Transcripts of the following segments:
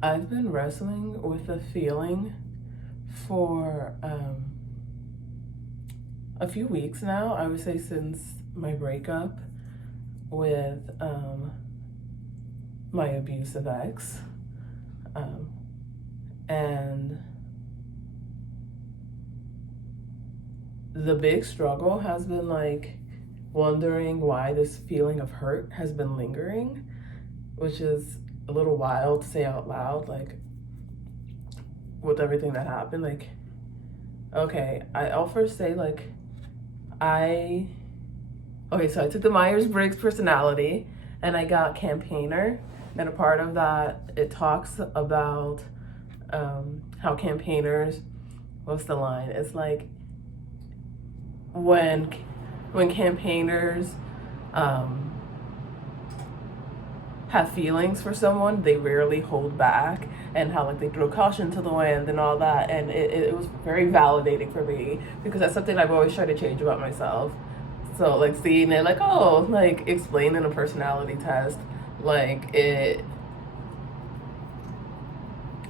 I've been wrestling with a feeling for a few weeks now. I would say since my breakup with my abusive ex. And the big struggle has been like wondering why this feeling of hurt has been lingering, which is a little wild to say out loud, like with everything that happened. Like, okay, I'll first say like so I took the Myers-Briggs personality and I got campaigner, and a part of that it talks about how campaigners, what's the line? It's like when campaigners have feelings for someone, they rarely hold back, and how like they throw caution to the wind and all that. And it was very validating for me because that's something I've always tried to change about myself. So like seeing it like, oh, like explained in a personality test, like it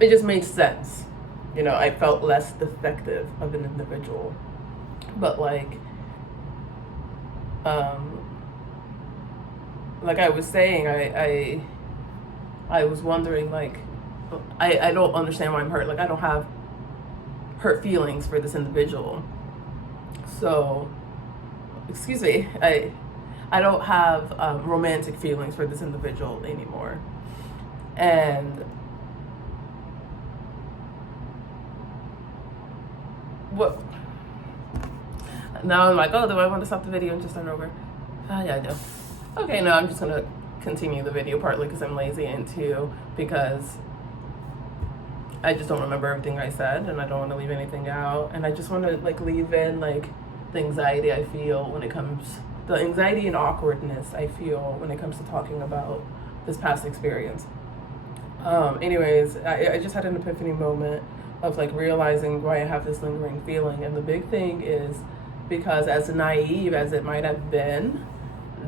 just made sense. You know, I felt less defective of an individual. But like I was saying, I was wondering, like, I don't understand why I'm hurt. Like, I don't have hurt feelings for this individual. So, excuse me, I don't have romantic feelings for this individual anymore. And what? Now I'm like, oh, do I want to stop the video and just start over? Yeah, I do. Okay, no, I'm just gonna continue the video partly because I'm lazy, and two because I just don't remember everything I said and I don't want to leave anything out, and I just want to like leave in like the anxiety I feel when it comes, the anxiety and awkwardness I feel when it comes to talking about this past experience. Anyways, I just had an epiphany moment of like realizing why I have this lingering feeling, and the big thing is because as naive as it might have been,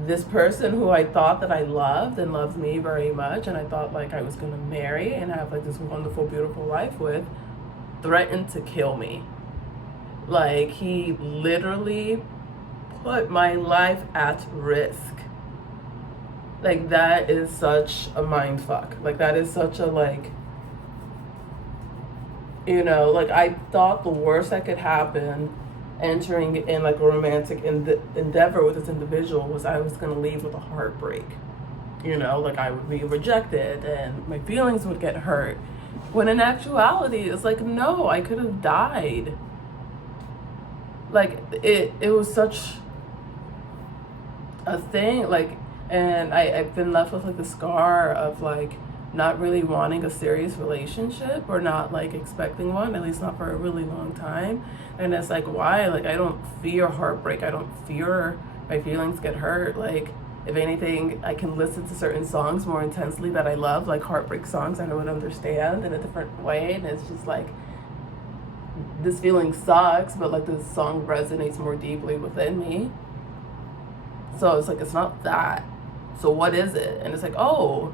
this person who I thought that I loved and loved me very much, and I thought like I was gonna marry and have like this wonderful, beautiful life with, threatened to kill me. Like, he literally put my life at risk. Like, that is such a mind fuck. Like, that is such a like, you know, like I thought the worst that could happen entering in like a romantic endeavor with this individual was I was going to leave with a heartbreak. You know, like I would be rejected and my feelings would get hurt. When in actuality, it's like, no, I could have died. Like it was such a thing, like, and I've been left with like the scar of like not really wanting a serious relationship, or not like expecting one, at least not for a really long time. And it's like, why? Like, I don't fear heartbreak. I don't fear my feelings get hurt. Like, if anything, I can listen to certain songs more intensely that I love, like heartbreak songs that I would understand in a different way. And it's just like, this feeling sucks, but like this song resonates more deeply within me. So it's like, it's not that. So what is it? And it's like, oh,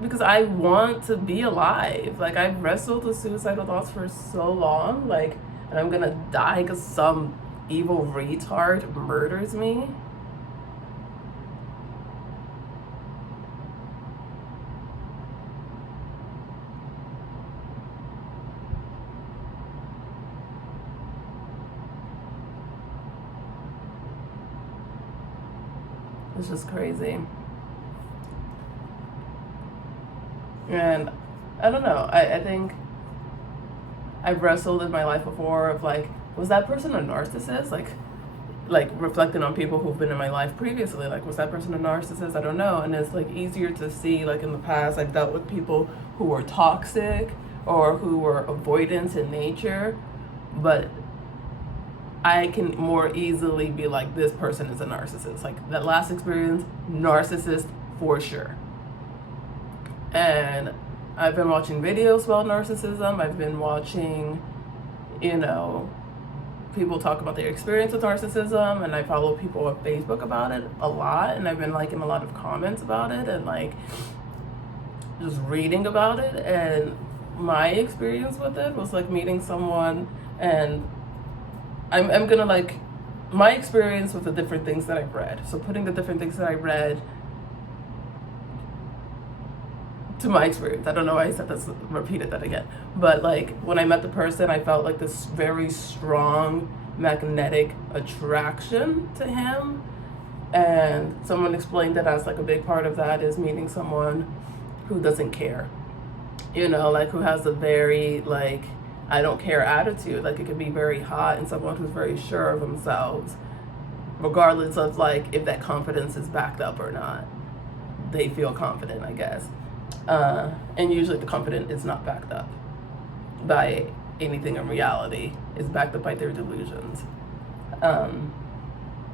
because I want to be alive. Like, I've wrestled with suicidal thoughts for so long, like, and I'm gonna die because some evil retard murders me. It's just crazy. And I don't know, I think I've wrestled in my life before of like, was that person a narcissist? Like reflecting on people who've been in my life previously, like, was that person a narcissist? I don't know. And it's like easier to see, like, in the past I've dealt with people who were toxic or who were avoidant in nature, but I can more easily be like, this person is a narcissist. Like, that last experience, narcissist for sure. And I've been watching videos about narcissism. I've been watching, you know, people talk about their experience with narcissism, and I follow people on Facebook about it a lot, and I've been liking a lot of comments about it, and like, just reading about it, and my experience with it was like meeting someone, and I'm gonna like my experience with the different things that I've read. So putting the different things that I read to my experience. I don't know why I said this, repeated that again. But like when I met the person, I felt like this very strong magnetic attraction to him. And someone explained that as like a big part of that is meeting someone who doesn't care. You know, like who has a very like I don't care attitude. Like it could be very hot, and someone who's very sure of themselves, regardless of like if that confidence is backed up or not. They feel confident, I guess. And usually the confidence is not backed up by anything in reality. It's backed up by their delusions and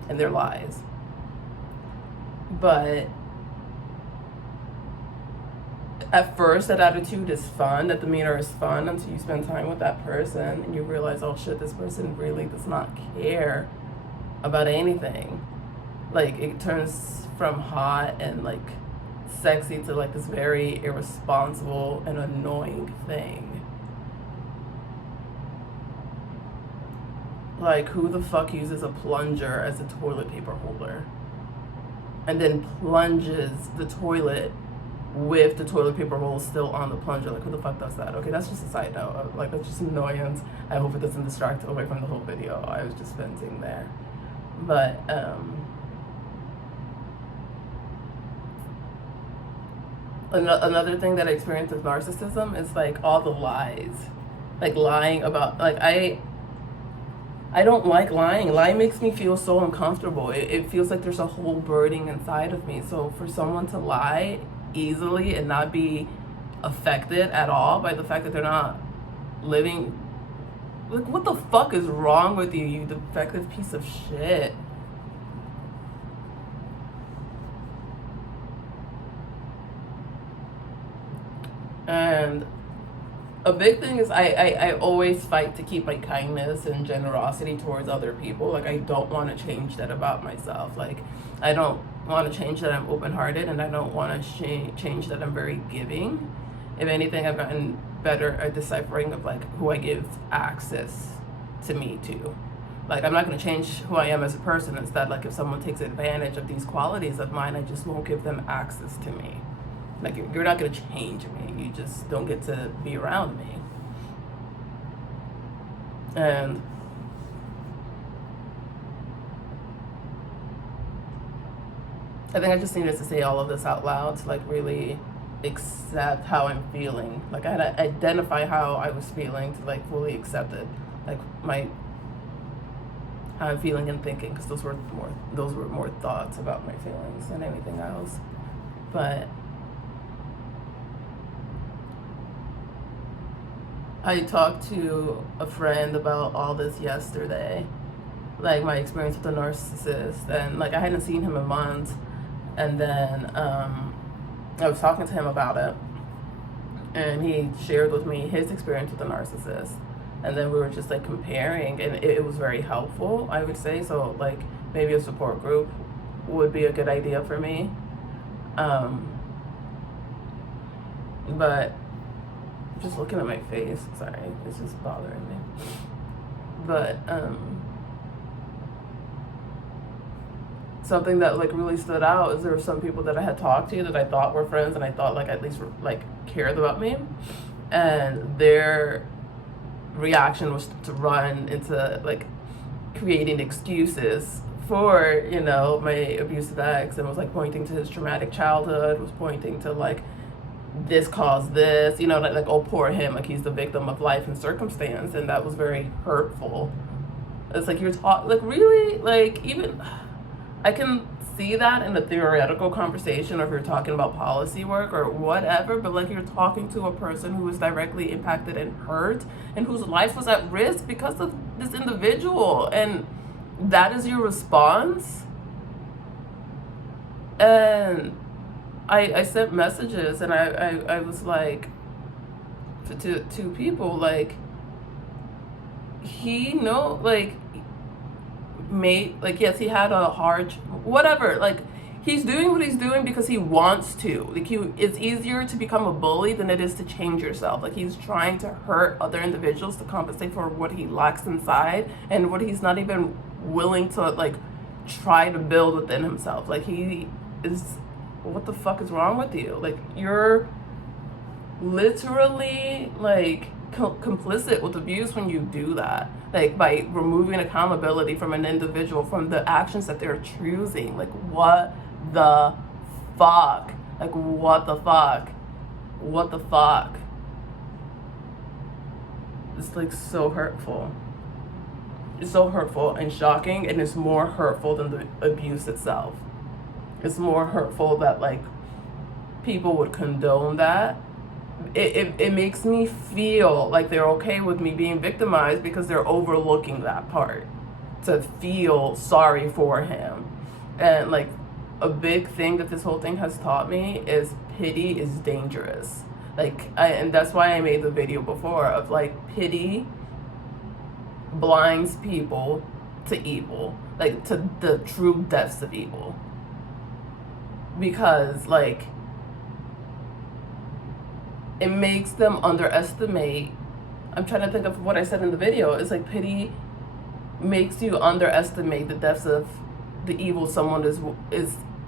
their lies. But at first, that attitude is fun, that demeanor is fun until you spend time with that person and you realize, oh shit, this person really does not care about anything. Like, it turns from hot and like sexy to like this very irresponsible and annoying thing. Like, who the fuck uses a plunger as a toilet paper holder and then plunges the toilet with the toilet paper roll still on the plunger? Like, who the fuck does that? Okay, that's just a side note. Like, that's just annoyance. I hope it doesn't distract away from the whole video. I was just venting there. But another thing that I experienced with narcissism is like all the lies, like lying about, like I don't like lying. Lying makes me feel so uncomfortable. It feels like there's a whole burning inside of me. So for someone to lie easily and not be affected at all by the fact that they're not living, like, what the fuck is wrong with you, you defective piece of shit? And a big thing is I always fight to keep my kindness and generosity towards other people. Like, I don't want to change that about myself. Like, I don't want to change that I'm open-hearted, and I don't want to change that I'm very giving. If anything, I've gotten better at deciphering of like who I give access to me to. Like, I'm not going to change who I am as a person. Instead, like, if someone takes advantage of these qualities of mine, I just won't give them access to me. Like, you're not going to change me. You just don't get to be around me. And I think I just needed to say all of this out loud to like really accept how I'm feeling. Like, I had to identify how I was feeling to like fully accept it. Like how I'm feeling and thinking, because those were more thoughts about my feelings than anything else. But I talked to a friend about all this yesterday, like my experience with the narcissist, and like I hadn't seen him in months, and then I was talking to him about it, and he shared with me his experience with the narcissist, and then we were just like comparing, and it was very helpful, I would say. So like maybe a support group would be a good idea for me, but just looking at my face, sorry, it's just bothering me. But something that like really stood out is there were some people that I had talked to that I thought were friends, and I thought like at least like cared about me, and their reaction was to run into like creating excuses for, you know, my abusive ex, and was like pointing to his traumatic childhood, was pointing to like this caused this, you know, like oh, poor him, like he's the victim of life and circumstance, and that was very hurtful. It's like you're like really, like, even I can see that in a theoretical conversation, or if you're talking about policy work or whatever, but like you're talking to a person who was directly impacted and hurt, and whose life was at risk because of this individual, and that is your response. And I sent messages, and I was like to two people, like, he know, like, made, like, yes, he had a hard, whatever, like, he's doing what he's doing because he wants to. Like, it's easier to become a bully than it is to change yourself. Like, he's trying to hurt other individuals to compensate for what he lacks inside and what he's not even willing to, like, try to build within himself. Like, he is, what the fuck is wrong with you? Like, you're literally, like, complicit with abuse when you do that. Like, by removing accountability from an individual, from the actions that they're choosing. Like, what the fuck? Like, what the fuck? What the fuck? It's, like, so hurtful. It's so hurtful and shocking, and it's more hurtful than the abuse itself. It's more hurtful that, like, people would condone that. It makes me feel like they're okay with me being victimized because they're overlooking that part to feel sorry for him. And, like, a big thing that this whole thing has taught me is pity is dangerous. Like, and that's why I made the video before of, like, pity blinds people to evil, like, to the true depths of evil. Because, like, it makes them underestimate. I'm trying to think of what I said in the video. It's like pity makes you underestimate the depths of the evil someone is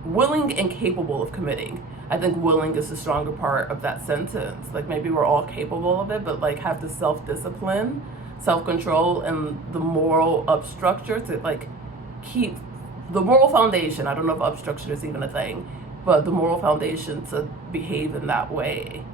willing and capable of committing. I think willing is the stronger part of that sentence. Like, maybe we're all capable of it, but, like, have the self-discipline, self-control, and the moral upstructure to, like, keep the moral foundation. I don't know if upstructure is even a thing, but the moral foundation to behave in that way.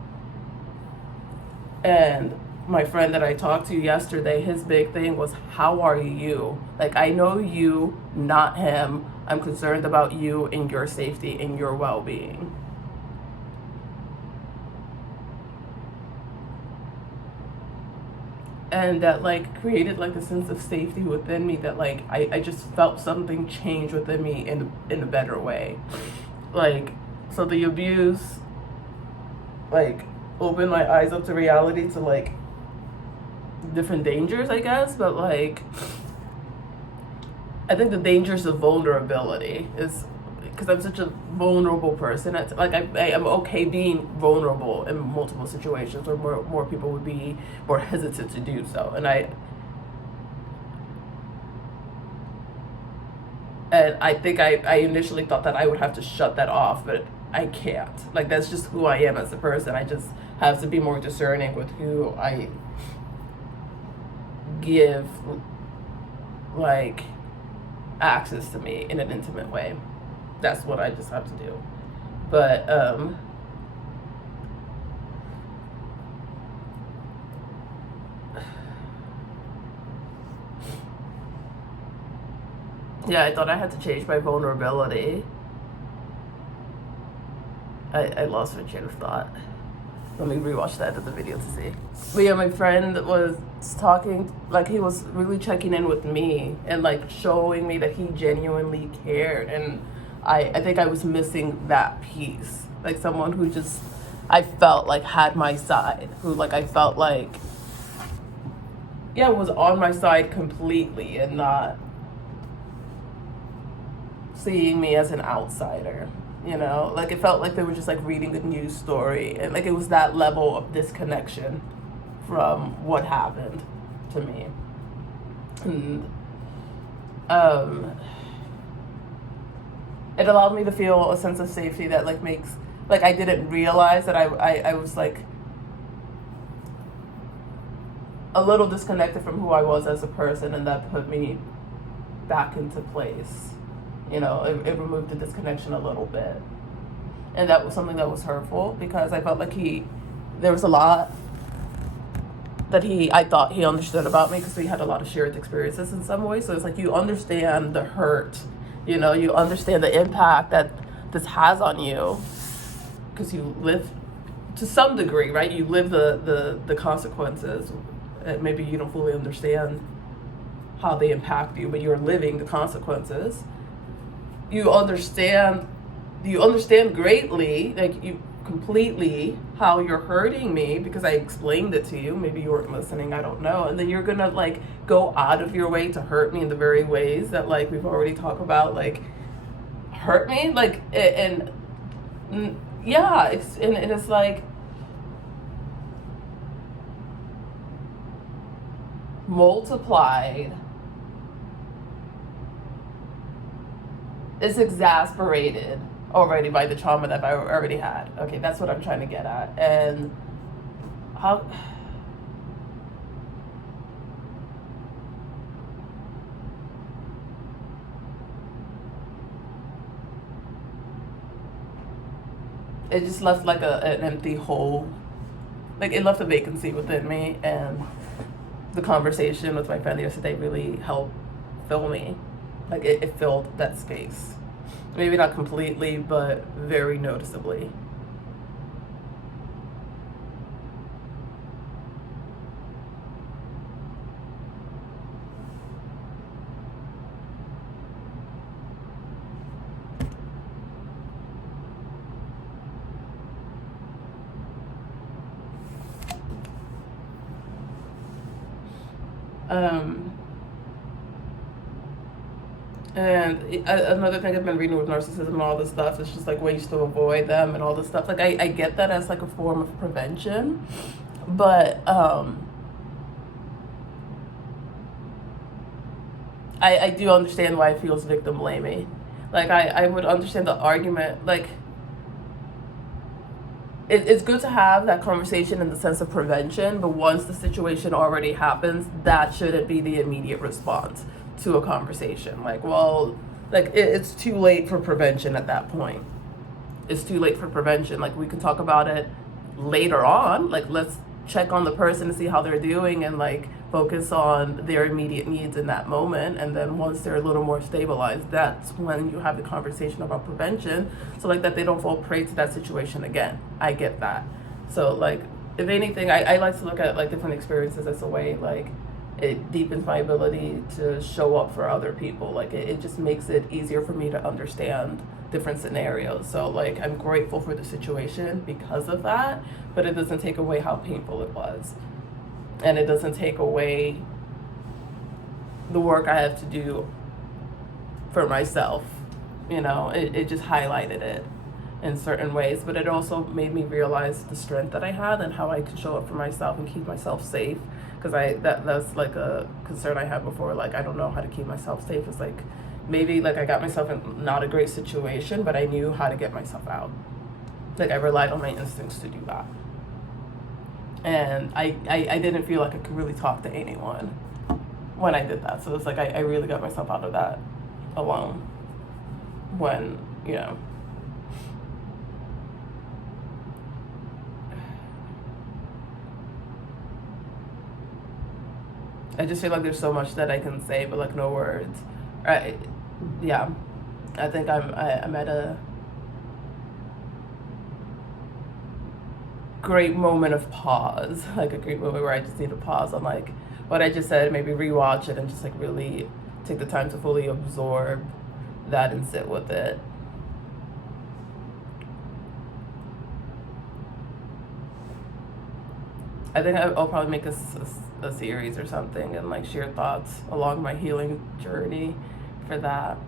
And my friend that I talked to yesterday, his big thing was, how are you? Like, I know you, not him. I'm concerned about you and your safety and your well-being. And that, like, created, like, a sense of safety within me that, like, I just felt something change within me in a better way. Like, so the abuse, like, opened my eyes up to reality, to, like, different dangers, I guess. But, like, I think the dangers of vulnerability is because I'm such a vulnerable person. It's like, I am okay being vulnerable in multiple situations where more people would be more hesitant to do so. And I think I initially thought that I would have to shut that off, but I can't. Like, that's just who I am as a person. I just have to be more discerning with who I give, like, access to me in an intimate way. That's what I just have to do. But yeah, I thought I had to change my vulnerability. I lost my train of thought. Let me rewatch that end of the video to see. But yeah, my friend was talking, like, he was really checking in with me and, like, showing me that he genuinely cared. And I think I was missing that piece. Like, someone who just, I felt like had my side. Who, like, I felt like, yeah, was on my side completely and not seeing me as an outsider. You know, like, it felt like they were just, like, reading a news story, and, like, it was that level of disconnection from what happened to me. And it allowed me to feel a sense of safety that, like, makes, like, I didn't realize that I was, like, a little disconnected from who I was as a person, and that put me back into place. You know, it removed the disconnection a little bit. And that was something that was hurtful, because I felt like there was a lot that I thought he understood about me, because we had a lot of shared experiences in some ways. So it's like, you understand the hurt, you know, you understand the impact that this has on you, because you live, to some degree, right? You live the consequences. Maybe you don't fully understand how they impact you, but you're living the consequences. You understand greatly, like, you completely, how you're hurting me, because I explained it to you. Maybe you weren't listening, I don't know. And then you're gonna, like, go out of your way to hurt me in the very ways that, like, we've already talked about, like, hurt me, like, yeah, and it's like multiplied. It's exasperated already by the trauma that I already had. Okay, that's what I'm trying to get at. And how it just left like an empty hole. Like, it left a vacancy within me, and the conversation with my friend yesterday really helped fill me. Like, it filled that space. Maybe not completely, but very noticeably. Um, and another thing I've been reading with narcissism and all this stuff is just like ways to avoid them and all this stuff. Like, I get that as like a form of prevention, but I do understand why it feels victim blaming. Like, I would understand the argument. Like, it's good to have that conversation in the sense of prevention, but once the situation already happens, that shouldn't be the immediate response to a conversation. Like, well, like, it's too late for prevention at that point. It's too late for prevention. Like, we can talk about it later on. Like, let's check on the person to see how they're doing and like focus on their immediate needs in that moment. And then once they're a little more stabilized, that's when you have the conversation about prevention, so like that they don't fall prey to that situation again. I get that. So like, if anything, I like to look at like different experiences as a way, like, it deepens my ability to show up for other people. Like, it just makes it easier for me to understand different scenarios. So like, I'm grateful for the situation because of that, but it doesn't take away how painful it was, and it doesn't take away the work I have to do for myself. You know, it just highlighted it in certain ways, but it also made me realize the strength that I had and how I could show up for myself and keep myself safe. Because that's like a concern I had before. Like, I don't know how to keep myself safe. It's like, maybe like I got myself in not a great situation, but I knew how to get myself out. Like, I relied on my instincts to do that. And I didn't feel like I could really talk to anyone when I did that. So it's like, I really got myself out of that alone when, you know. I just feel like there's so much that I can say, but like no words. Yeah, I think I'm at a great moment of pause, like a great moment where I just need to pause on like what I just said, maybe rewatch it and just like really take the time to fully absorb that and sit with it. I think I'll probably make a series or something and like share thoughts along my healing journey for that.